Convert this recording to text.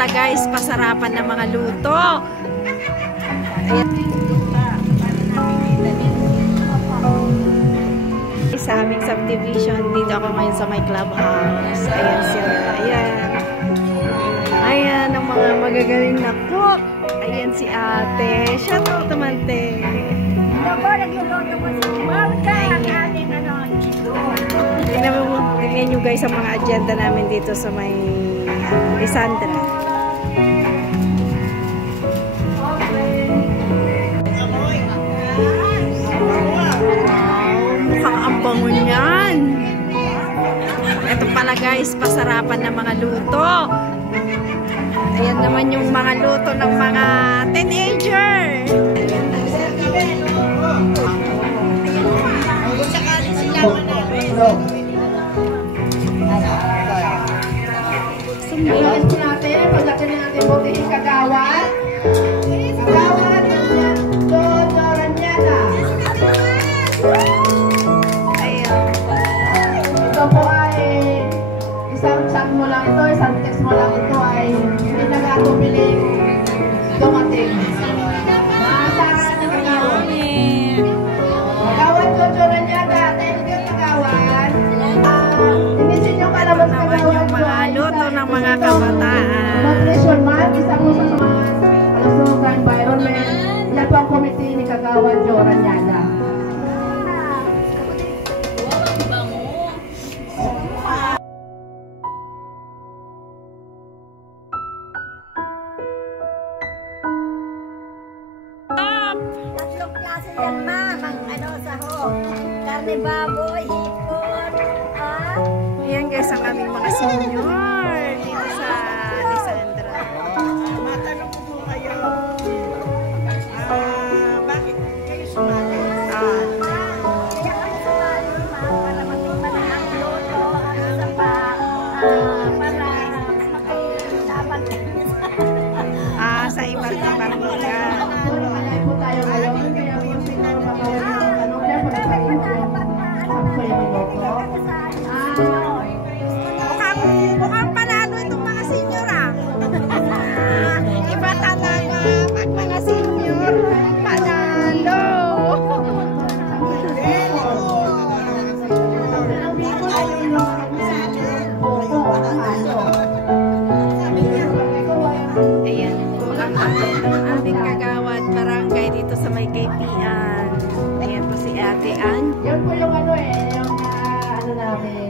pala guys, pasarapan ng mga luto. Ayan. Sa aming subdivision, dito ako ngayon sa my clubhouse. Ayan sila. Ayan. Ayan ang mga magagaling na cook. Ayan si ate. Shout out naman te. Tingnan nyo guys ang mga agenda namin dito sa may Lisandra. Mukhang ang bango niyan. Ito pala guys, pasarapan ng mga luto. Ayan naman yung mga luto ng mga teenager. Sundan po natin, pagdating na natin botihin kagawad. Kagawad, Doranyada. Ito po ay isang chat mo lang ito, isang text mo lang ito ay hindi nagatumiling dumating. Maasahan ng kagawad. Kagawad, Doranyada. Thank you, kagawad. Tinisin yung kalabas kagawad. Luto ng mga kabataan. Nutrition Month, isang uso sa mga kalusugan sa environment. Yan po ang committee ni Kagawad Doranyada. Tatlong klase yan ma, sahog. Karne baboy, hipon, Ayan guys, ang aming mga senior dito sa Lisandra. Matanong ko kayo, bakit kayo sumali? Kaya kami sumali ma, para matikman ang lolo, ang isa pa, para makailaban kayo Sa iba't ibang lugar. Malay po tayo ngayon, kaya po siguro makawin ng tanong dyan, pagkakas yung minuto. Mukhang panalo itong mga senior Iba talaga pag mga senior panalo. Ayan po ang aming kagawad barangay dito sa may Kaypian. Ayan po si Ate Ann. Yun po yung yung namin.